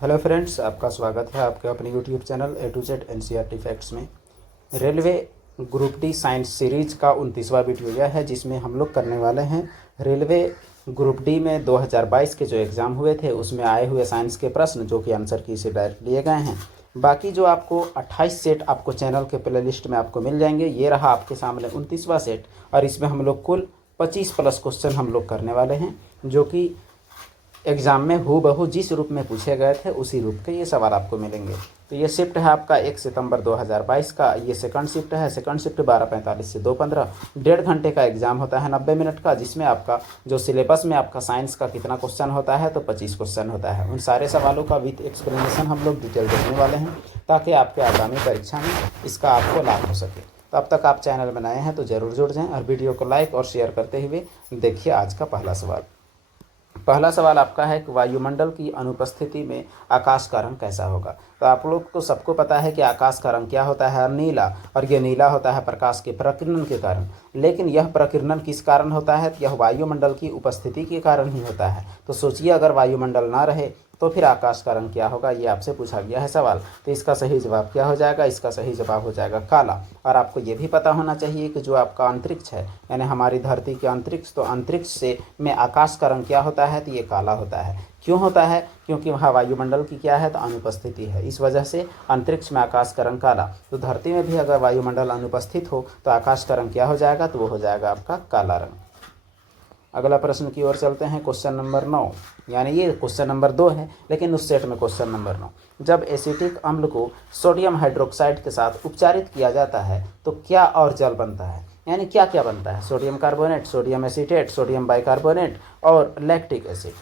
Hello friends, आपका स्वागत है आपके अपने YouTube channel A to Z NCERT facts में। Railway group D science series का 29वां वीडियो यह है, जिसमें हम लोग करने वाले हैं रेलवे ग्रुप डी में 2022 के जो एग्ज़ाम हुए थे उसमें आए हुए साइंस के प्रश्न जो कि आंसर की से डायरेक्ट लिए गए हैं। बाकी जो आपको 28 सेट आपको चैनल के प्ले लिस्ट में आपको मिल जाएंगे। ये रहा आपके सामने 29वां सेट, और इसमें हम लोग कुल 25 प्लस क्वेश्चन हम लोग करने वाले हैं, जो कि एग्ज़ाम में हूबहू जिस रूप में पूछे गए थे उसी रूप के ये सवाल आपको मिलेंगे। तो ये शिफ्ट है आपका 1 सितंबर 2022 का। ये सेकंड शिफ्ट है। सेकंड शिफ्ट 12:45 से 2:15, 1.5 घंटे का एग्जाम होता है, 90 मिनट का, जिसमें आपका जो सिलेबस में आपका साइंस का कितना क्वेश्चन होता है, तो 25 क्वेश्चन होता है। उन सारे सवालों का विथ एक्सप्लेनेशन हम लोग डिटेल देखने वाले हैं, ताकि आपके आगामी परीक्षा में इसका आपको लाभ हो सके। तो अब तक आप चैनल में नए हैं तो ज़रूर जुड़ जाएँ और वीडियो को लाइक और शेयर करते हुए देखिए आज का पहला सवाल। पहला सवाल आपका है कि वायुमंडल की अनुपस्थिति में आकाश का रंग कैसा होगा। तो आप लोग को सबको पता है कि आकाश का रंग क्या होता है, नीला, और यह नीला होता है प्रकाश के प्रकीर्णन के कारण। लेकिन यह प्रकीर्णन किस कारण होता है? तो यह वायुमंडल की उपस्थिति के कारण ही होता है। तो सोचिए, अगर वायुमंडल ना रहे तो फिर आकाश का रंग क्या होगा, ये आपसे पूछा गया है सवाल। तो इसका सही जवाब क्या हो जाएगा? इसका सही जवाब हो जाएगा काला। और आपको ये भी पता होना चाहिए कि जो आपका अंतरिक्ष है, यानी हमारी धरती के अंतरिक्ष, तो अंतरिक्ष से में आकाश का रंग क्या होता है? तो ये काला होता है। क्यों होता है? क्योंकि वहाँ वायुमंडल की क्या है? तो अनुपस्थिति है। इस वजह से अंतरिक्ष में आकाश का रंग काला। तो धरती में भी अगर वायुमंडल अनुपस्थित हो तो आकाश का रंग क्या हो जाएगा? तो वो हो जाएगा आपका काला रंग। अगला प्रश्न की ओर चलते हैं। क्वेश्चन नंबर 9, यानी ये क्वेश्चन नंबर 2 है, लेकिन उस सेट में क्वेश्चन नंबर 9। जब एसिटिक अम्ल को सोडियम हाइड्रोक्साइड के साथ उपचारित किया जाता है तो क्या और जल बनता है? यानी क्या क्या बनता है? Sodium carbonate, sodium acetate, sodium bicarbonate और लैक्टिक एसिड।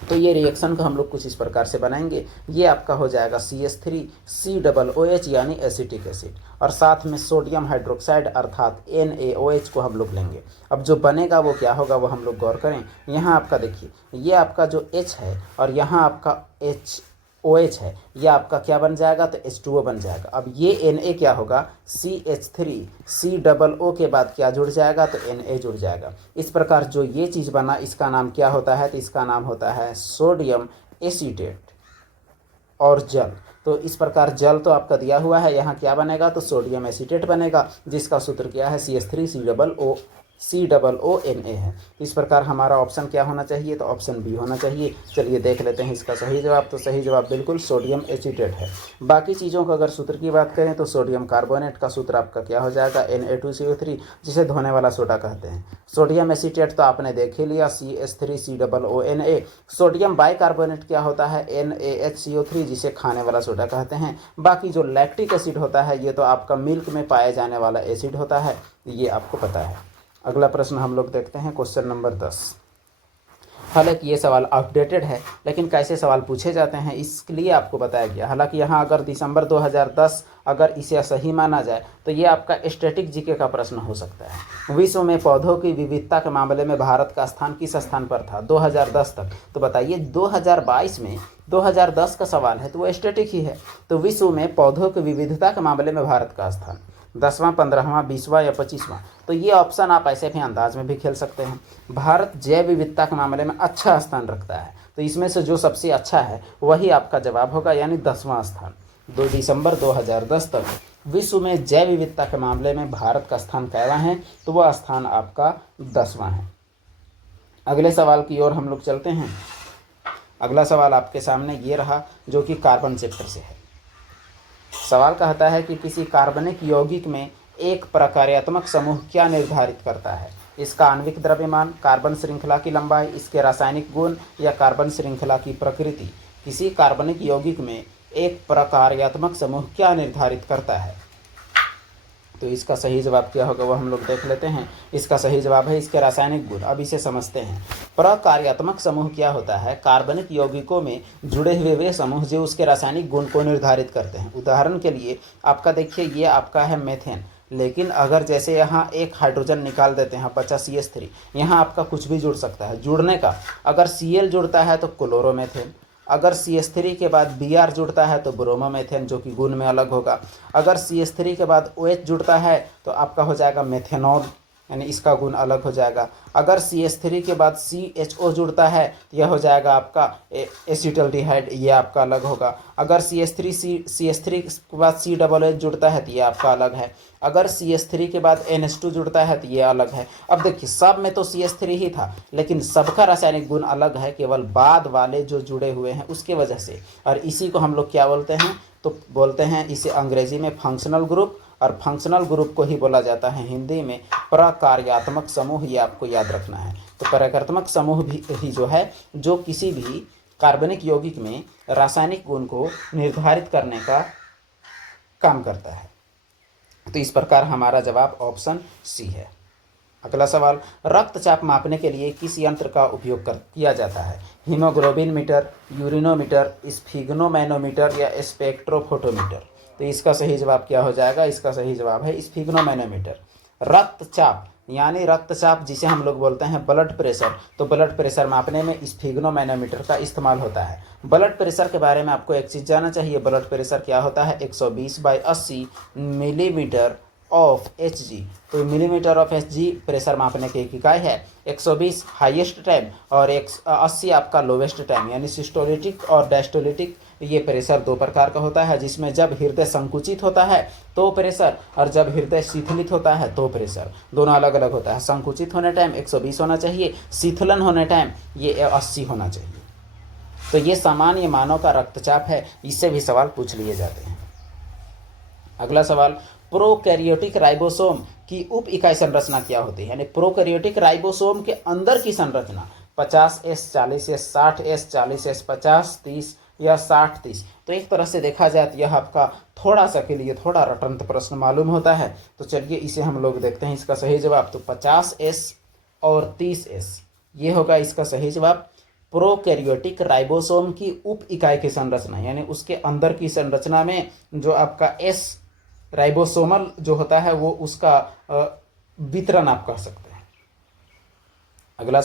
तो ये रिएक्शन को हम लोग कुछ इस प्रकार से बनाएंगे। ये आपका हो जाएगा CH3COOH यानी एसिटिक एसिड, और साथ में सोडियम हाइड्रोक्साइड अर्थात NaOH को हम लोग लेंगे। अब जो बनेगा वो क्या होगा, वो हम लोग गौर करें। यहाँ आपका देखिए, ये आपका जो H है और यहाँ आपका OH है, ये आपका क्या बन जाएगा? तो H2O बन जाएगा। अब ये Na क्या होगा? CH3COO के बाद क्या जुड़ जाएगा? तो Na जुड़ जाएगा। इस प्रकार जो ये चीज़ बना, इसका नाम क्या होता है? तो इसका नाम होता है सोडियम एसीटेट और जल। तो इस प्रकार जल तो आपका दिया हुआ है, यहाँ क्या बनेगा? तो सोडियम एसीटेट बनेगा, जिसका सूत्र क्या है? CH3COONA है। इस प्रकार हमारा ऑप्शन क्या होना चाहिए? तो ऑप्शन बी होना चाहिए। चलिए देख लेते हैं इसका सही जवाब। तो सही जवाब बिल्कुल सोडियम एसीटेट है। बाकी चीज़ों का अगर सूत्र की बात करें तो सोडियम कार्बोनेट का सूत्र आपका क्या हो जाएगा? Na2CO3, जिसे धोने वाला सोडा कहते हैं। सोडियम एसीटेट तो आपने देख ही लिया, CH3COONA। सोडियम बाइकार्बोनेट क्या होता है? NaHCO3, जिसे खाने वाला सोडा कहते हैं। बाकी जो लैक्टिक एसिड होता है, ये तो आपका मिल्क में पाए जाने वाला एसिड होता है, ये आपको पता है। अगला प्रश्न हम लोग देखते हैं, क्वेश्चन नंबर 10। हालांकि ये सवाल अपडेटेड है, लेकिन कैसे सवाल पूछे जाते हैं इसके लिए आपको बताया गया। हालांकि यहाँ अगर दिसंबर 2010 अगर इसे सही माना जाए तो ये आपका स्टैटिक जीके का प्रश्न हो सकता है। विश्व में पौधों की विविधता के मामले में भारत का स्थान किस स्थान पर था 2010 तक? तो बताइए, 2022 में 2010 का सवाल है तो वो स्टैटिक ही है। तो विश्व में पौधों की विविधता के मामले में भारत का स्थान 10वां, 15वां, 20वां या 25वां? तो ये ऑप्शन आप ऐसे भी अंदाज में भी खेल सकते हैं। भारत जैव विविधता के मामले में अच्छा स्थान रखता है, तो इसमें से जो सबसे अच्छा है वही आपका जवाब होगा, यानी 10वां स्थान। 2 दिसंबर 2010 तक विश्व में जैव विविधता के मामले में भारत का स्थान कैवां है? तो वह स्थान आपका 10वां है। अगले सवाल की ओर हम लोग चलते हैं। अगला सवाल आपके सामने ये रहा, जो कि कार्बन चैप्टर से है। सवाल कहता है कि किसी कार्बनिक यौगिक में एक प्रकार्यात्मक समूह क्या निर्धारित करता है? इसका आणविक द्रव्यमान, कार्बन श्रृंखला की लंबाई, इसके रासायनिक गुण या कार्बन श्रृंखला की प्रकृति। किसी कार्बनिक यौगिक में एक प्रकार्यात्मक समूह क्या निर्धारित करता है? तो इसका सही जवाब क्या होगा वो हम लोग देख लेते हैं। इसका सही जवाब है इसके रासायनिक गुण। अब इसे समझते हैं। प्रकार्यात्मक समूह क्या होता है? कार्बनिक यौगिकों में जुड़े हुए वे समूह जो उसके रासायनिक गुण को निर्धारित करते हैं। उदाहरण के लिए आपका देखिए, ये आपका है मेथेन, लेकिन अगर जैसे यहाँ एक हाइड्रोजन निकाल देते हैं, बचा CH3, यहाँ आपका कुछ भी जुड़ सकता है। जुड़ने का अगर Cl जुड़ता है तो क्लोरोमेथेन, अगर CH3 के बाद Br जुड़ता है तो ब्रोमोमेथेन, जो कि गुण में अलग होगा। अगर CH3 के बाद OH जुड़ता है तो आपका हो जाएगा मेथेनॉल। यानी इसका गुण अलग हो जाएगा। अगर CH3 के बाद CHO जुड़ता है तो यह हो जाएगा आपका एसिटल्डिहाइड, ये आपका अलग होगा। अगर CH3 के बाद COOH जुड़ता है तो ये आपका अलग है। अगर CH3 के बाद NH2 जुड़ता है तो ये अलग है। अब देखिए सब में तो CH3 ही था, लेकिन सबका रासायनिक गुण अलग है, केवल बाद वाले जो जुड़े हुए हैं उसके वजह से। और इसी को हम लोग क्या बोलते हैं, तो बोलते हैं इसे अंग्रेजी में फंक्शनल ग्रुप, और फंक्शनल ग्रुप को ही बोला जाता है हिंदी में प्रकार्यात्मक समूह। ये आपको याद रखना है। तो प्रकार्यात्मक समूह भी ही जो है, जो किसी भी कार्बनिक यौगिक में रासायनिक गुण को निर्धारित करने का काम करता है। तो इस प्रकार हमारा जवाब ऑप्शन सी है। अगला सवाल, रक्तचाप मापने के लिए किस यंत्र का उपयोग किया जाता है? हीमोग्लोबिन मीटर, यूरिनोमीटर, स्फिग्नोमैनोमीटर या स्पेक्ट्रोफोटोमीटर? तो इसका सही जवाब क्या हो जाएगा? इसका सही जवाब है स्फिग्नोमैनोमीटर। रक्तचाप यानी रक्तचाप जिसे हम लोग बोलते हैं ब्लड प्रेशर, तो ब्लड प्रेशर मापने में स्फिग्नोमैनोमीटर का इस्तेमाल होता है। ब्लड प्रेशर के बारे में आपको एक चीज़ जानना चाहिए। ब्लड प्रेशर क्या होता है? 120/80 मिलीमीटर ऑफ Hg। तो मिलीमीटर ऑफ Hg प्रेशर मापने की एक इकाई है। 120 हाईएस्ट टाइम और 80 आपका लोवेस्ट टाइम, यानी सिस्टोलिटिक और डायस्टोलिटिक। ये प्रेशर दो प्रकार का होता है, जिसमें जब हृदय संकुचित होता है तो प्रेशर, और जब हृदय शिथिलित होता है तो प्रेशर, दोनों अलग अलग होता है। संकुचित होने टाइम 120 होना चाहिए, शिथिलन होने टाइम ये 80 होना चाहिए। तो ये सामान्य मानव का रक्तचाप है, इससे भी सवाल पूछ लिए जाते हैं। अगला सवाल, प्रोकैरियोटिक राइबोसोम की उप इकाई संरचना क्या होती है? यानी प्रोकैरियोटिक राइबोसोम के अंदर की संरचना 50S 40S 60S 40S 50 30 या 60 30। तो एक तरह से देखा जाए तो यह आपका थोड़ा सा के लिए थोड़ा रटंत प्रश्न मालूम होता है। तो चलिए इसे हम लोग देखते हैं इसका सही जवाब। तो 50S और 30S ये होगा इसका सही जवाब। प्रोकैरियोटिक राइबोसोम की उप इकाई की संरचना, यानी उसके अंदर की संरचना में जो आपका S राइबोसोमल जो होता है वो उसका वितरण आप कह सकते हैं। अगला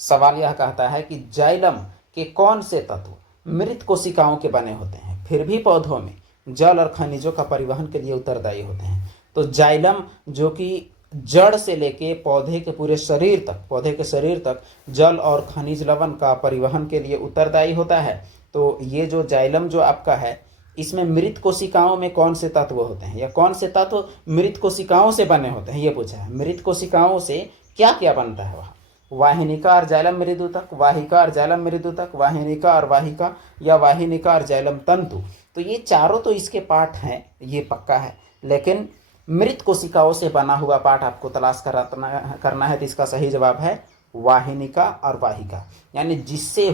सवाल यह कहता है कि जाइलम के कौन से तत्व मृत कोशिकाओं के बने होते हैं, फिर भी पौधों में जल और खनिजों का परिवहन के लिए उत्तरदायी होते हैं? तो जाइलम जो कि जड़ से लेके पौधे के पूरे शरीर तक, पौधे के शरीर तक जल और खनिज लवण का परिवहन के लिए उत्तरदायी होता है। तो ये जो जाइलम जो आपका है, इसमें मृत कोशिकाओं में कौन से तत्व होते हैं, या कौन से तत्व मृत कोशिकाओं से बने होते हैं, ये पूछा है। मृत कोशिकाओं से क्या क्या बनता है वहाँ? वाहिनिका और जाइलम मृदुतक, वाहिका और जाइलम मृदुतक, वाहिनिका और वाहिका, या वाहिनिका और जाइलम तंतु? तो ये चारों तो इसके पार्ट हैं, ये पक्का है, लेकिन मृत कोशिकाओं से बना हुआ पार्ट आपको तलाश करना है। तो इसका सही जवाब है वाहिनिका और वाहिका, यानी जिससे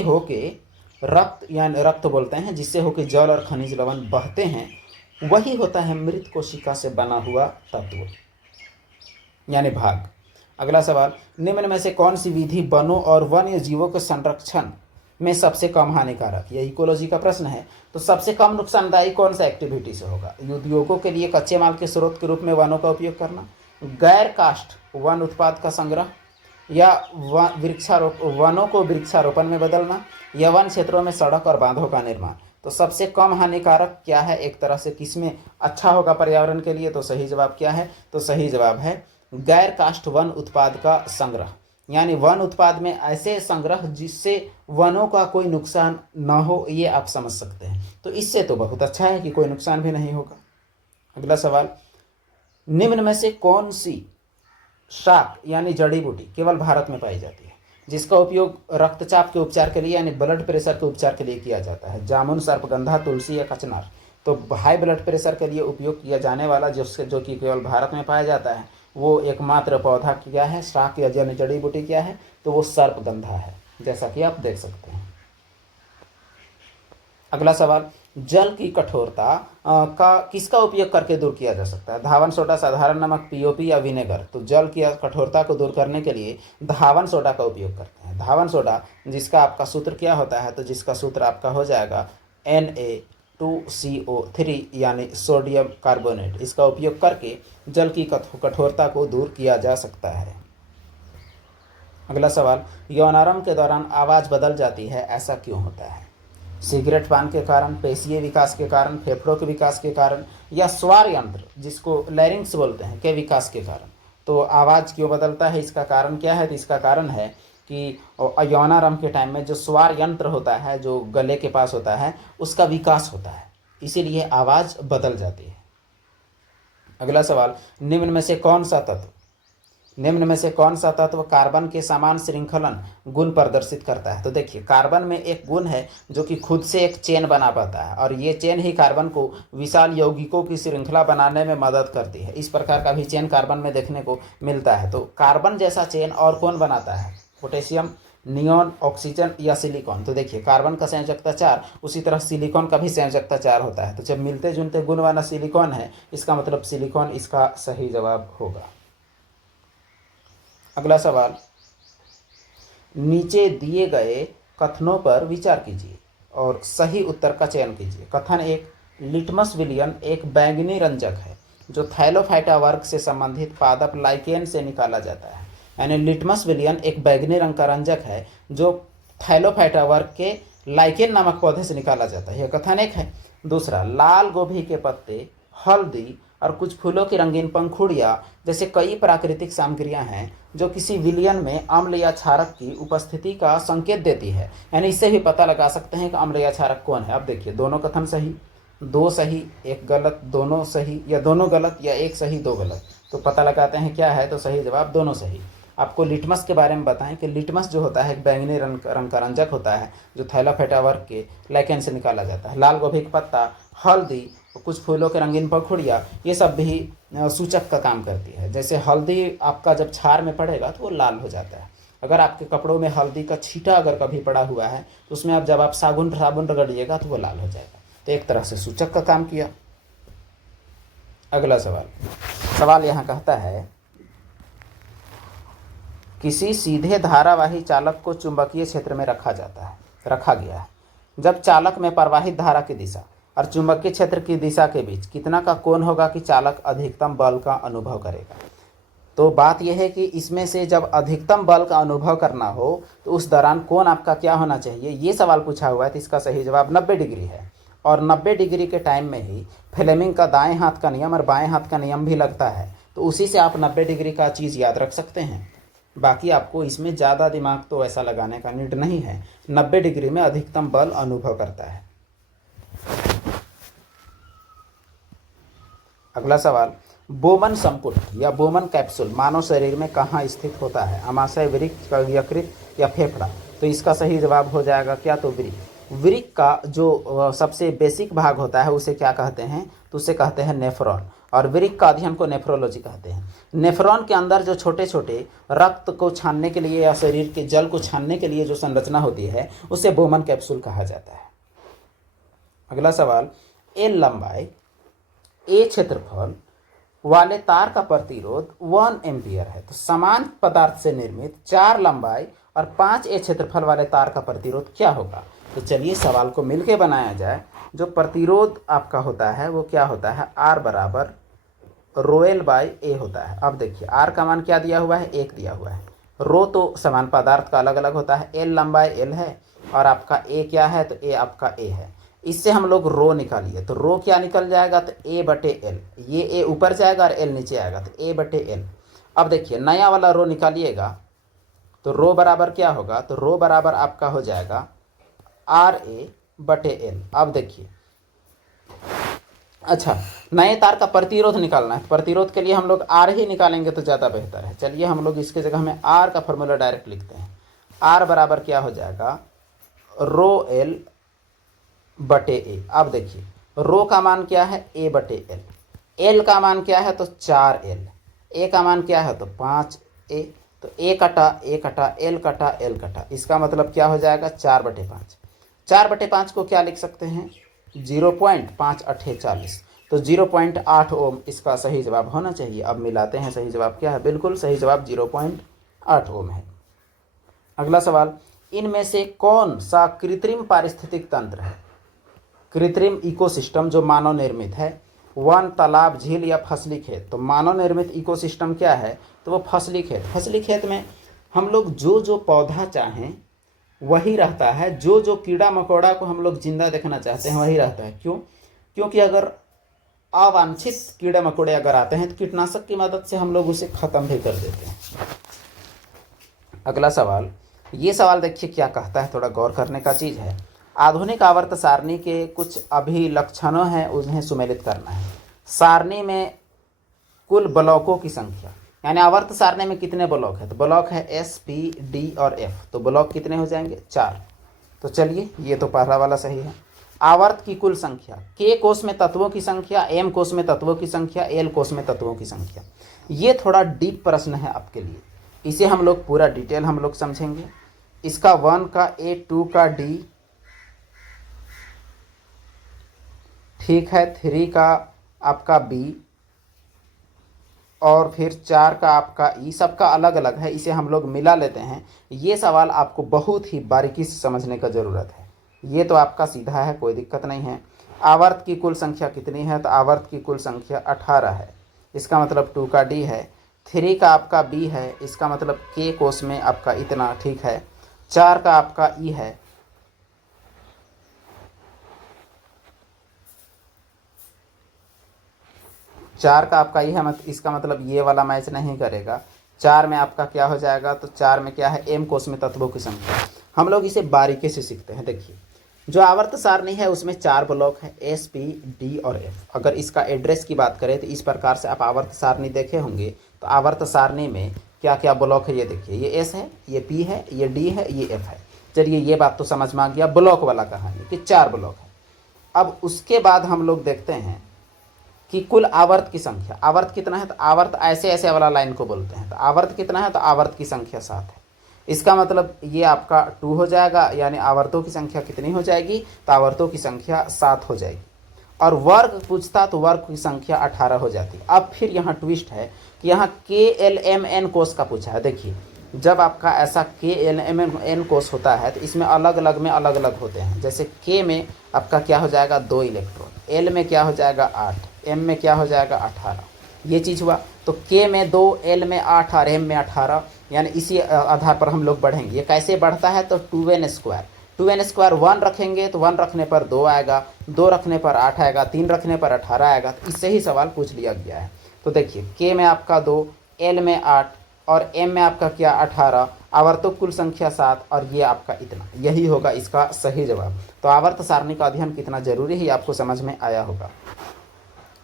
होके रक्त, यानी रक्त बोलते हैं, जिससे होके जल और खनिज लवण बहते हैं, वही होता है मृत कोशिका से बना हुआ तत्व, यानी भाग। अगला सवाल, निम्न में से कौन सी विधि वनों और वन्य जीवों के संरक्षण में सबसे कम हानिकारक? यह इकोलॉजी का प्रश्न है। तो सबसे कम नुकसानदायी कौन सा एक्टिविटी से होगा? उद्योगों के लिए कच्चे माल के स्रोत के रूप में वनों का उपयोग करना, गैर काष्ठ वन उत्पाद का संग्रह, या वनों को वृक्षारोपण में बदलना, या वन क्षेत्रों में सड़क और बांधों का निर्माण? तो सबसे कम हानिकारक क्या है एक तरह से, किसमें अच्छा होगा पर्यावरण के लिए? तो सही जवाब क्या है? तो सही जवाब है गैर काष्ठ वन उत्पाद का संग्रह, यानी वन उत्पाद में ऐसे संग्रह जिससे वनों का कोई नुकसान न हो, ये आप समझ सकते हैं। तो इससे तो बहुत अच्छा है कि कोई नुकसान भी नहीं होगा। अगला सवाल, निम्न में से कौन सी शाक यानी जड़ी बूटी केवल भारत में पाई जाती है जिसका उपयोग रक्तचाप के उपचार के लिए यानी ब्लड प्रेशर के उपचार के लिए किया जाता है? जामुन, सर्पगंधा, तुलसी या कचनार? तो हाई ब्लड प्रेशर के लिए उपयोग किया जाने वाला जो कि केवल भारत में पाया जाता है, वो एकमात्र पौधा क्या है, शाक या जड़ी बूटी क्या है? तो वो सर्पगंधा है, जैसा कि आप देख सकते हैं। अगला सवाल, जल की कठोरता का किसका उपयोग करके दूर किया जा सकता है? धावन सोडा, साधारण नमक, पीओपी या विनेगर? तो जल की कठोरता को दूर करने के लिए धावन सोडा का उपयोग करते हैं। धावन सोडा जिसका आपका सूत्र क्या होता है? तो जिसका सूत्र आपका हो जाएगा Na2CO3 यानी सोडियम कार्बोनेट। इसका उपयोग करके जल की कठोरता को दूर किया जा सकता है। अगला सवाल, यौनारंभ के दौरान आवाज़ बदल जाती है, ऐसा क्यों होता है? सिगरेट पान के कारण, पेशीय विकास के कारण, फेफड़ों के विकास के कारण, या स्वर यंत्र जिसको लैरिंग्स बोलते हैं के विकास के कारण। तो आवाज़ क्यों बदलता है, इसका कारण क्या है? तो इसका कारण है कि यौनारंभ के टाइम में जो स्वर यंत्र होता है, जो गले के पास होता है, उसका विकास होता है, इसीलिए आवाज़ बदल जाती है। अगला सवाल, निम्न में से कौन सा तत्व कार्बन के समान श्रृंखलन गुण प्रदर्शित करता है? तो देखिए, कार्बन में एक गुण है जो कि खुद से एक चेन बना पाता है, और ये चेन ही कार्बन को विशाल यौगिकों की श्रृंखला बनाने में मदद करती है। इस प्रकार का भी चेन कार्बन में देखने को मिलता है। तो कार्बन जैसा चेन और कौन बनाता है? पोटेशियम, नियोन, ऑक्सीजन या सिलिकॉन? तो देखिए, कार्बन का संयोजकता 4, उसी तरह सिलिकॉन का भी संयोजकता 4 होता है। तो जब मिलते जुलते गुण वाला सिलिकॉन है, इसका मतलब सिलिकॉन इसका सही जवाब होगा। अगला सवाल, नीचे दिए गए कथनों पर विचार कीजिए और सही उत्तर का चयन कीजिए। कथन 1, लिटमस विलियन एक बैंगनी रंजक है जो थैलोफाइटा वर्ग से संबंधित पादप लाइकेन से निकाला जाता है। यानी लिटमस विलियन एक बैंगनी रंग का रंजक है जो थैलोफाइटा वर्ग के लाइकेन नामक पौधे से निकाला जाता है। यह कथन 1 है। दूसरा, लाल गोभी के पत्ते, हल्दी और कुछ फूलों की रंगीन पंखुड़ियाँ जैसे कई प्राकृतिक सामग्रियां हैं जो किसी विलयन में अम्ल या क्षारक की उपस्थिति का संकेत देती है। यानी इससे भी पता लगा सकते हैं कि अम्ल या क्षारक कौन है। अब देखिए, दोनों कथन सही, 2 सही 1 गलत, दोनों सही या दोनों गलत, या 1 सही 2 गलत। तो पता लगाते हैं क्या है, तो सही जवाब दोनों सही। आपको लिटमस के बारे में बताएं कि लिटमस जो होता है एक बैंगनी रंग का रंजक होता है जो थैलाफेटा वर्ग के लाइकेन से निकाला जाता है। लाल गोभी का पत्ता, हल्दी, कुछ फूलों के रंगीन पंखुड़ियाँ, ये सब भी सूचक का काम करती है। जैसे हल्दी आपका जब क्षार में पड़ेगा तो वो लाल हो जाता है। अगर आपके कपड़ों में हल्दी का छींटा अगर कभी पड़ा हुआ है तो उसमें आप जब आप साबुन रगड़िएगा तो वो लाल हो जाएगा। तो एक तरह से सूचक का काम किया। अगला सवाल यहाँ कहता है, किसी सीधे धारावाही चालक को चुंबकीय क्षेत्र में रखा गया है जब चालक में प्रवाहित धारा की दिशा और चुंबकीय क्षेत्र की दिशा के बीच कितना का कोण होगा कि चालक अधिकतम बल का अनुभव करेगा। तो बात यह है कि इसमें से जब अधिकतम बल का अनुभव करना हो तो उस दौरान कोण आपका क्या होना चाहिए, ये सवाल पूछा हुआ है। तो इसका सही जवाब 90 डिग्री है। और 90 डिग्री के टाइम में ही फ्लेमिंग का दाएं हाथ का नियम और बाएं हाथ का नियम भी लगता है। तो उसी से आप 90 डिग्री का चीज़ याद रख सकते हैं। बाकी आपको इसमें ज़्यादा दिमाग तो ऐसा लगाने का नीड नहीं है। 90 डिग्री में अधिकतम बल अनुभव करता है। अगला सवाल, बोमन संपुट या बोमन कैप्सूल मानव शरीर में कहाँ स्थित होता है? आमाशय, वृक्क, यकृत या फेफड़ा? तो इसका सही जवाब हो जाएगा क्या, तो वृक्क। वृक्क का जो सबसे बेसिक भाग होता है उसे क्या कहते हैं, तो उसे कहते हैं नेफ्रॉन। और वृक्क का अध्ययन को नेफ्रोलॉजी कहते हैं। नेफ्रॉन के अंदर जो छोटे छोटे रक्त को छानने के लिए या शरीर के जल को छानने के लिए जो संरचना होती है उसे बोमन कैप्सूल कहा जाता है। अगला सवाल, एल लंबाई, ए क्षेत्रफल वाले तार का प्रतिरोध 1 एम्पियर है। तो समान पदार्थ से निर्मित 4 लंबाई और 5 ए क्षेत्रफल वाले तार का प्रतिरोध क्या होगा? तो चलिए सवाल को मिलके बनाया जाए। जो प्रतिरोध आपका होता है वो क्या होता है, R बराबर ρl बाई ए होता है। अब देखिए, R का मान क्या दिया हुआ है, 1 दिया हुआ है। रो तो समान पदार्थ का अलग अलग होता है, L लंबाई L है और आपका A क्या है, तो A आपका A है। इससे हम लोग रो निकालिए, तो रो क्या निकल जाएगा, तो A/L। ये A ऊपर जाएगा और L नीचे आएगा, तो A/L। अब देखिए, नया वाला रो निकालिएगा तो रो बराबर क्या होगा, तो रो बराबर आपका हो जाएगा RA/L। अब देखिए, अच्छा, नए तार का प्रतिरोध निकालना है। प्रतिरोध के लिए हम लोग R ही निकालेंगे तो ज़्यादा बेहतर है। चलिए हम लोग इसके जगह में R का फॉर्मूला डायरेक्ट लिखते हैं। R बराबर क्या हो जाएगा, ρl/A। अब देखिए, रो का मान क्या है, A/L। L का मान क्या है, तो 4L। A का मान क्या है, तो 5A। तो A कटा A कटा L कटा L कटा, इसका मतलब क्या हो जाएगा, 4/5। 4/5 को क्या लिख सकते हैं, 0.548। तो 0.8 ओम इसका सही जवाब होना चाहिए। अब मिलाते हैं, सही जवाब क्या है, बिल्कुल सही जवाब 0.8 ओम है। अगला सवाल, इनमें से कौन सा कृत्रिम पारिस्थितिक तंत्र है, कृत्रिम इकोसिस्टम जो मानव निर्मित है? वन, तालाब, झील या फसली खेत? तो मानव निर्मित इकोसिस्टम क्या है, तो वो फसली खेत। फसली खेत में हम लोग जो जो पौधा चाहें वही रहता है। जो जो कीड़ा मकोड़ा को हम लोग जिंदा देखना चाहते हैं वही रहता है। क्यों? क्योंकि अगर अवांछित कीड़े मकोड़े अगर आते हैं तो कीटनाशक की मदद से हम लोग उसे खत्म भी कर देते हैं। अगला सवाल, ये सवाल देखिए क्या कहता है, थोड़ा गौर करने का चीज़ है। आधुनिक आवर्त सारणी के कुछ अभिलक्षणों हैं, उन्हें सुमेलित करना है। सारणी में कुल ब्लॉकों की संख्या, यानी आवर्त सारणी में कितने ब्लॉक है, तो ब्लॉक है एस, पी, डी और एफ, तो ब्लॉक कितने हो जाएंगे, 4। तो चलिए ये तो पहला वाला सही है। आवर्त की कुल संख्या, के कोष में तत्वों की संख्या, एम कोष में तत्वों की संख्या, एल कोष में तत्वों की संख्या। ये थोड़ा डीप प्रश्न है आपके लिए, इसे हम लोग पूरा डिटेल हम लोग समझेंगे। इसका 1 का ए, 2 का डी, ठीक है, 3 का आपका बी और फिर 4 का आपका ई, सबका अलग अलग है, इसे हम लोग मिला लेते हैं। ये सवाल आपको बहुत ही बारीकी से समझने का ज़रूरत है। ये तो आपका सीधा है, कोई दिक्कत नहीं है। आवर्त की कुल संख्या कितनी है, तो आवर्त की कुल संख्या 18 है, इसका मतलब 2 का डी है। 3 का आपका बी है, इसका मतलब के कोष में आपका इतना, ठीक है। 4 का आपका ई है, चार का आपका ये है, इसका मतलब ये वाला मैच नहीं करेगा। 4 में आपका क्या हो जाएगा, तो 4 में क्या है, एम कोष में तत्वों की संख्या। हम लोग इसे बारीकी से सीखते हैं। देखिए, जो आवर्त सारणी है उसमें 4 ब्लॉक है, एस, पी, डी और एफ। अगर इसका एड्रेस की बात करें तो इस प्रकार से आप आवर्त सारणी देखे होंगे। तो आवर्त सारणी में क्या क्या ब्लॉक है, ये देखिए, ये एस है, ये पी है, ये डी है, ये एफ है। चलिए ये बात तो समझ में आ गया, ब्लॉक वाला कहानी कि 4 ब्लॉक है। अब उसके बाद हम लोग देखते हैं कि कुल आवर्त की संख्या, आवर्त कितना है, तो आवर्त ऐसे ऐसे वाला लाइन को बोलते हैं। तो आवर्त कितना है, तो आवर्त की संख्या 7 है। इसका मतलब ये आपका 2 हो जाएगा, यानी आवर्तों की संख्या कितनी हो जाएगी, तो आवर्तों की संख्या 7 हो जाएगी। और वर्ग पूछता तो वर्ग की संख्या 18 हो जाती। अब फिर यहाँ ट्विस्ट है कि यहाँ KLMN कोष का पूछा है। देखिए, जब आपका ऐसा KLMN कोष होता है तो इसमें अलग अलग में अलग अलग होते हैं। जैसे K में आपका क्या हो जाएगा, 2 इलेक्ट्रॉन, L में क्या हो जाएगा 8, M में क्या हो जाएगा 18, ये चीज़ हुआ। तो K में 2, L में 8 और M में 18, यानी इसी आधार पर हम लोग बढ़ेंगे। ये कैसे बढ़ता है, तो 2n स्क्वायर, 2n स्क्वायर 1 रखेंगे तो 1 रखने पर 2 आएगा, 2 रखने पर 8 आएगा, 3 रखने पर 18 आएगा। तो इससे ही सवाल पूछ लिया गया है। तो देखिए, K में आपका 2, L में 8 और M में आपका क्या 18, आवर्तों कुल संख्या 7 और ये आपका इतना, यही होगा इसका सही जवाब। तो आवर्त सारणी का अध्ययन कितना जरूरी है आपको समझ में आया होगा।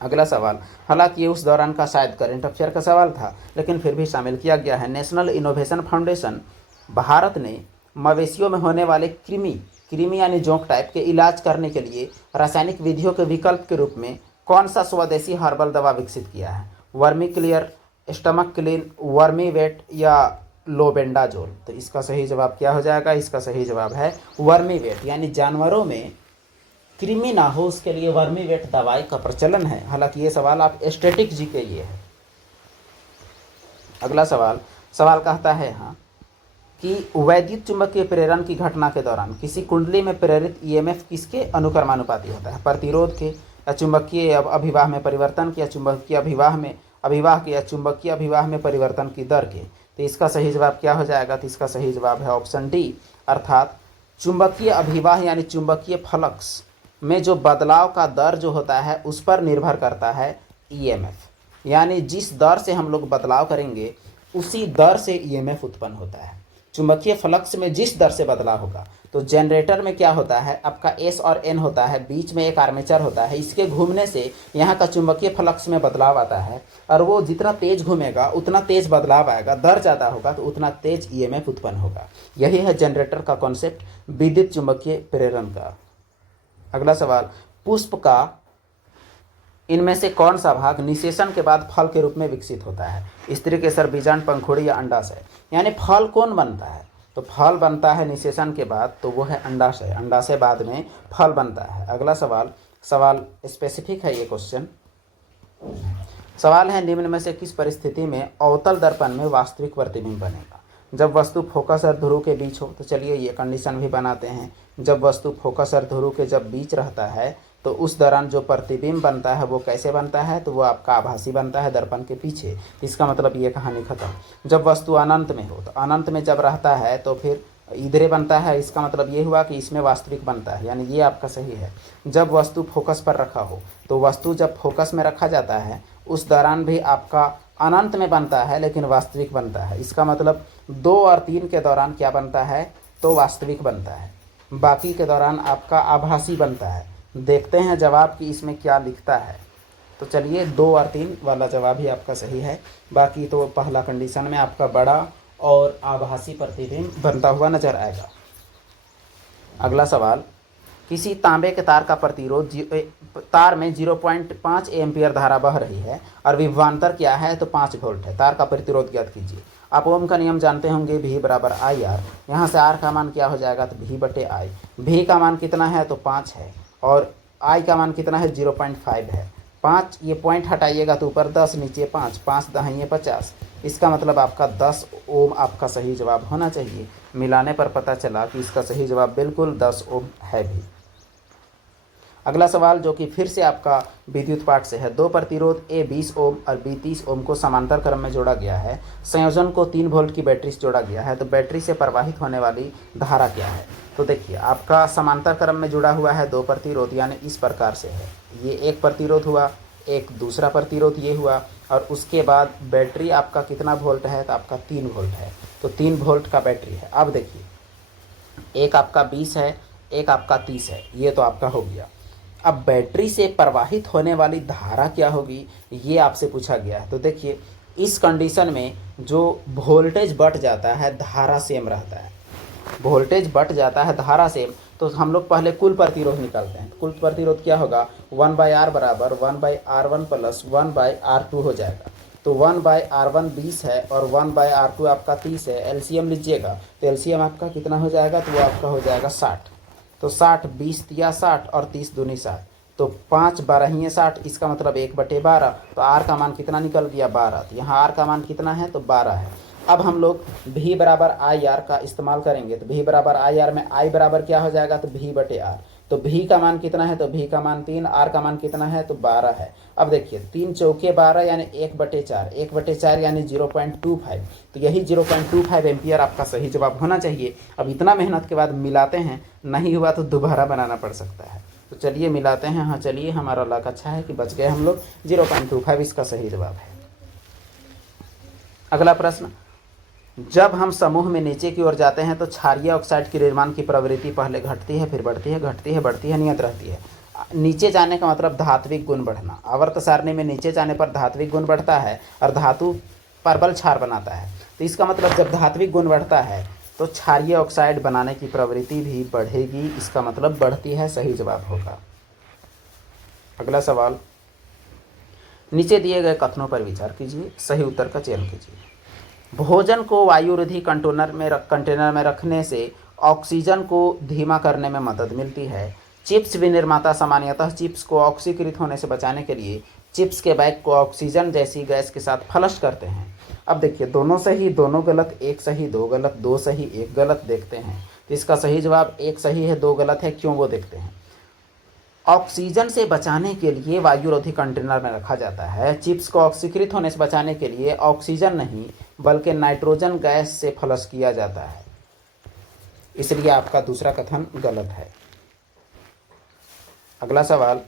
अगला सवाल, हालांकि ये उस दौरान का शायद करंट अफेयर का सवाल था, लेकिन फिर भी शामिल किया गया है। नेशनल इनोवेशन फाउंडेशन भारत ने मवेशियों में होने वाले कृमि यानी जोंक टाइप के इलाज करने के लिए रासायनिक विधियों के विकल्प के रूप में कौन सा स्वदेशी हर्बल दवा विकसित किया है। Vermi clear, stomach clean, Vermi wet या लोबेंडाजोल। तो इसका सही जवाब क्या हो जाएगा, इसका सही जवाब है वर्मी वेट, यानी जानवरों में कृमि ना हो उसके लिए वर्मी वेट दवाई का प्रचलन है। हालांकि ये सवाल आप स्टैटिक जी के लिए है। अगला सवाल कहता है यहाँ कि वैद्युत चुंबकीय प्रेरण की घटना के दौरान किसी कुंडली में प्रेरित ईएमएफ किसके अनुक्रमानुपाती होता है, प्रतिरोध के, या चुंबकीय अभिवाह में परिवर्तन के, या चुंबकीय अभिवाह के, या चुंबकीय अभिवाह में परिवर्तन की दर के। तो इसका सही जवाब क्या हो जाएगा, तो इसका सही जवाब है ऑप्शन डी, अर्थात चुंबकीय अभिवाह यानी चुंबकीय फ्लक्स में जो बदलाव का दर जो होता है उस पर निर्भर करता है ईएमएफ, यानी जिस दर से हम लोग बदलाव करेंगे उसी दर से ईएमएफ उत्पन्न होता है। चुंबकीय फ्लक्स में जिस दर से बदलाव होगा, तो जनरेटर में क्या होता है, आपका एस और एन होता है, बीच में एक आर्मेचर होता है, इसके घूमने से यहाँ का चुंबकीय फ्लक्स में बदलाव आता है और वो जितना तेज घूमेगा उतना तेज बदलाव आएगा, दर ज़्यादा होगा तो उतना तेज ईएमएफ उत्पन्न होगा। यही है जनरेटर का कॉन्सेप्ट विद्युत चुंबकीय प्रेरण का। अगला सवाल, पुष्प का इनमें से कौन सा भाग निषेचन के बाद फल के रूप में विकसित होता है, स्त्री केसर, बीजांड, पंखुड़ी या अंडाशय। यानी फल कौन बनता है, तो फल बनता है निषेचन के बाद, तो वो है अंडाशय, अंडाशय बाद में फल बनता है। अगला सवाल स्पेसिफिक है ये क्वेश्चन। सवाल है, निम्न में से किस परिस्थिति में अवतल दर्पण में वास्तविक प्रतिबिंब बनेगा, जब वस्तु फोकस और ध्रुव के बीच हो। तो चलिए ये कंडीशन भी बनाते हैं। जब वस्तु फोकस और ध्रुव के जब बीच रहता है तो उस दौरान जो प्रतिबिंब बनता है वो कैसे बनता है, तो वो आपका आभासी बनता है दर्पण के पीछे। इसका मतलब ये कहानी खत्म। जब वस्तु अनंत में हो, तो अनंत में जब रहता है तो फिर इधरे बनता है, इसका मतलब ये हुआ कि इसमें वास्तविक बनता है, यानी ये आपका सही है। जब वस्तु फोकस पर रखा हो, तो वस्तु जब फोकस में रखा जाता है उस दौरान भी आपका अनंत में बनता है लेकिन वास्तविक बनता है। इसका मतलब 2 और 3 के दौरान क्या बनता है, तो वास्तविक बनता है, बाकी के दौरान आपका आभासी बनता है। देखते हैं जवाब कि इसमें क्या लिखता है। तो चलिए 2 और 3 वाला जवाब ही आपका सही है, बाकी तो पहला कंडीशन में आपका बड़ा और आभासी प्रतिबिंब बनता हुआ नजर आएगा। अगला सवाल, किसी तांबे के तार का प्रतिरोध तार में 0.5 एम्पियर धारा बह रही है और विभवांतर क्या है, तो 5 वोल्ट है। तार का प्रतिरोध ज्ञात कीजिए। आप ओम का नियम जानते होंगे, V बराबर आई आर। यहाँ से R का मान क्या हो जाएगा, तो V बटे आई। V का मान कितना है, तो 5 है, और I का मान कितना है, 0.5 है। 5 ये पॉइंट हटाइएगा तो ऊपर 10, नीचे 5, 5 दहाइए 50। इसका मतलब आपका 10 ओम आपका सही जवाब होना चाहिए। मिलाने पर पता चला कि इसका सही जवाब बिल्कुल 10 ओम है भी। अगला सवाल जो कि फिर से आपका विद्युत पाठ से है, 2 प्रतिरोध A 20 ओम और B 30 ओम को समांतर क्रम में जोड़ा गया है। संयोजन को 3 वोल्ट की बैटरी से जोड़ा गया है, तो बैटरी से प्रवाहित होने वाली धारा क्या है। तो देखिए आपका समांतर क्रम में जुड़ा हुआ है 2 प्रतिरोध, यानी इस प्रकार से है। ये एक प्रतिरोध हुआ, एक दूसरा प्रतिरोध ये हुआ, और उसके बाद बैटरी आपका कितना वोल्ट है, तो आपका 3 वोल्ट है, तो 3 वोल्ट का बैटरी है। अब देखिए एक आपका 20 है, एक आपका 30 है, ये तो आपका हो गया। अब बैटरी से प्रवाहित होने वाली धारा क्या होगी, ये आपसे पूछा गया है। तो देखिए इस कंडीशन में जो वोल्टेज बढ़ जाता है धारा सेम रहता है। वोल्टेज बढ़ जाता है धारा सेम, तो हम लोग पहले कुल प्रतिरोध निकालते हैं। कुल प्रतिरोध क्या होगा, 1/R बराबर 1/R1 प्लस 1/R2 हो जाएगा। तो 1/R1 20 है और 1/R2 आपका 30 है। एलसीएम लीजिएगा तो एलसीएम आपका कितना हो जाएगा, तो वो आपका हो जाएगा 60। तो 60 20 या 60 और 30 दूनी 60, तो 5 12 60, इसका मतलब 1/12। तो R का मान कितना निकल गया, 12। तो यहाँ R का मान कितना है, तो 12 है। अब हम लोग V बराबर आई आर का इस्तेमाल करेंगे, तो V बराबर आई आर में I बराबर क्या हो जाएगा, तो V बटे R। तो V का मान कितना है, तो V का मान 3, R का मान कितना है, तो 12 है। अब देखिए 3 चौके 12 यानी 1/4, 1/4 यानी 0.25। तो यही 0.25 एम्पियर आपका सही जवाब होना चाहिए। अब इतना मेहनत के बाद मिलाते हैं, नहीं हुआ तो दोबारा बनाना पड़ सकता है। तो चलिए मिलाते हैं। हाँ चलिए, हमारा लक अच्छा है कि बच गए हम लोग। 0.25 इसका सही जवाब है। अगला प्रश्न, जब हम समूह में नीचे की ओर जाते हैं तो क्षारीय ऑक्साइड के निर्माण की प्रवृत्ति पहले घटती है, फिर बढ़ती है, घटती है, बढ़ती है, नियत रहती है। नीचे जाने का मतलब धात्विक गुण बढ़ना। आवर्त सारणी में नीचे जाने पर धात्विक गुण बढ़ता है और धातु परबल क्षार बनाता है। तो इसका मतलब जब धात्विक गुण बढ़ता है तो क्षारीय ऑक्साइड बनाने की प्रवृत्ति भी बढ़ेगी, इसका मतलब बढ़ती है, सही जवाब होगा। अगला सवाल, नीचे दिए गए कथनों पर विचार कीजिए, सही उत्तर का चयन कीजिए। भोजन को वायुरोधी कंटेनर में रखने से ऑक्सीजन को धीमा करने में मदद मिलती है। चिप्स विनिर्माता सामान्यतः चिप्स को ऑक्सीकृत होने से बचाने के लिए चिप्स के बैग को ऑक्सीजन जैसी गैस के साथ फ्लश करते हैं। अब देखिए दोनों सही, दोनों गलत, एक सही, दो गलत, दो सही, एक गलत। देखते हैं तो इसका सही जवाब एक सही है, दो गलत है। क्यों, वो देखते हैं। ऑक्सीजन से बचाने के लिए वायुरोधी कंटेनर में रखा जाता है। चिप्स को ऑक्सीकृत होने से बचाने के लिए ऑक्सीजन नहीं बल्कि नाइट्रोजन गैस से फ्लश किया जाता है, इसलिए आपका दूसरा कथन गलत है। अगला सवाल,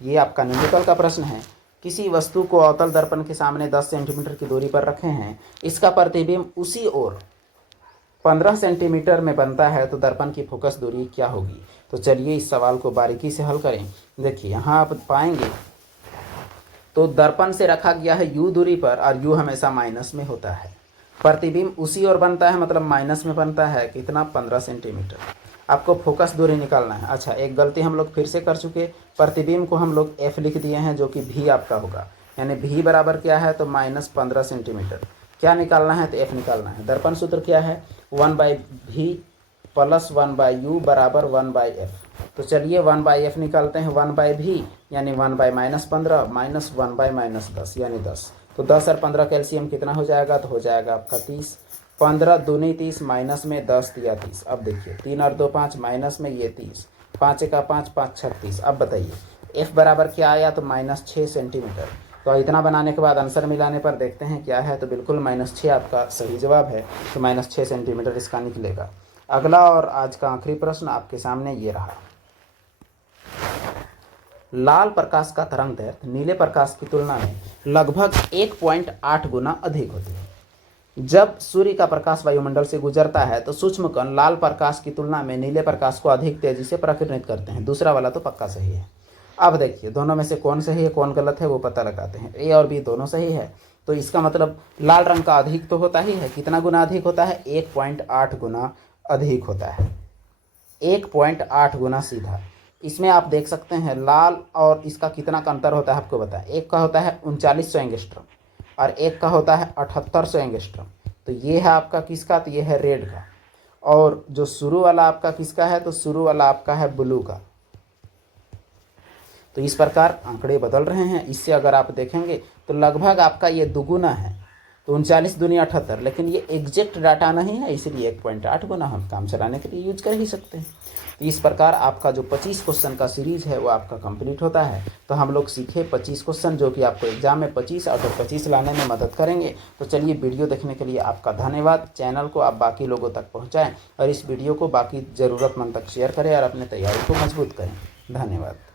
ये आपका न्यूमेरिकल का प्रश्न है। किसी वस्तु को अवतल दर्पण के सामने 10 सेंटीमीटर की दूरी पर रखे हैं, इसका प्रतिबिंब उसी ओर 15 सेंटीमीटर में बनता है, तो दर्पण की फोकस दूरी क्या होगी। तो चलिए इस सवाल को बारीकी से हल करें। देखिए यहाँ आप पाएंगे तो दर्पण से रखा गया है U दूरी पर और U हमेशा माइनस में होता है। प्रतिबिंब उसी ओर बनता है, मतलब माइनस में बनता है, कितना, 15 सेंटीमीटर। आपको फोकस दूरी निकालना है। अच्छा, एक गलती हम लोग फिर से कर चुके, प्रतिबिंब को हम लोग F लिख दिए हैं, जो कि V आपका होगा, यानी V बराबर क्या है, तो -15 सेंटीमीटर। क्या निकालना है, तो F निकालना है। दर्पण सूत्र क्या है, 1/V प्लस 1/U बराबर 1/F। तो चलिए 1/F निकालते हैं। 1/V यानी 1/-15 माइनस 1/-10 यानी 10। तो 10 और 15 का एलसीएम कितना हो जाएगा, तो हो जाएगा आपका 30। 15 दूनी 30, माइनस में 10 दिया 30। अब देखिए 3 और 2 5, माइनस में ये 30, 5 का 5, 5 36। अब बताइए F बराबर क्या आया, तो -6 सेंटीमीटर। तो इतना बनाने के बाद आंसर मिलाने पर देखते हैं क्या है, तो बिल्कुल -6 आपका सही जवाब है। तो -6 सेंटीमीटर इसका निकलेगा। अगला और आज का आखिरी प्रश्न आपके सामने ये रहा। लाल प्रकाश का तरंग दैर्घ्य नीले प्रकाश की तुलना में लगभग 1.8 गुना अधिक होती है। जब सूर्य का प्रकाश वायुमंडल से गुजरता है तो सूक्ष्म कण लाल प्रकाश की तुलना में नीले प्रकाश को अधिक तेजी से प्रकीर्णित करते हैं। दूसरा वाला तो पक्का सही है। अब देखिए दोनों में से कौन सही है कौन गलत है वो पता लगाते हैं। ए और बी दोनों सही है, तो इसका मतलब लाल रंग का अधिक तो होता ही है। कितना गुना अधिक होता है? 1.8 गुना अधिक होता है। 1.8 गुना सीधा। इसमें आप देख सकते हैं लाल और इसका कितना का अंतर होता है आपको बताएं। एक का होता है 3900 एंगस्ट्रम और एक का होता है 7800 एंगस्ट्रम। तो ये है आपका किसका? तो ये है रेड का। और जो शुरू वाला आपका किसका है? तो शुरू वाला आपका है ब्लू का। तो इस प्रकार आंकड़े बदल रहे हैं। इससे अगर आप देखेंगे तो लगभग आपका ये दुगुना है। तो 39 दूनी 78, लेकिन ये एग्जैक्ट डाटा नहीं है, इसलिए 1.8 गुना हम काम चलाने के लिए यूज कर ही सकते हैं। तो इस प्रकार आपका जो 25 क्वेश्चन का सीरीज है वो आपका कंप्लीट होता है। तो हम लोग सीखे 25 क्वेश्चन जो कि आपको एग्जाम में 25 आउट ऑफ 25 लाने में मदद करेंगे। तो चलिए, वीडियो देखने के लिए आपका धन्यवाद। चैनल को आप बाकी लोगों तक पहुँचाएँ और इस वीडियो को बाकी ज़रूरतमंद तक शेयर करें और अपने तैयारी को मजबूत करें। धन्यवाद।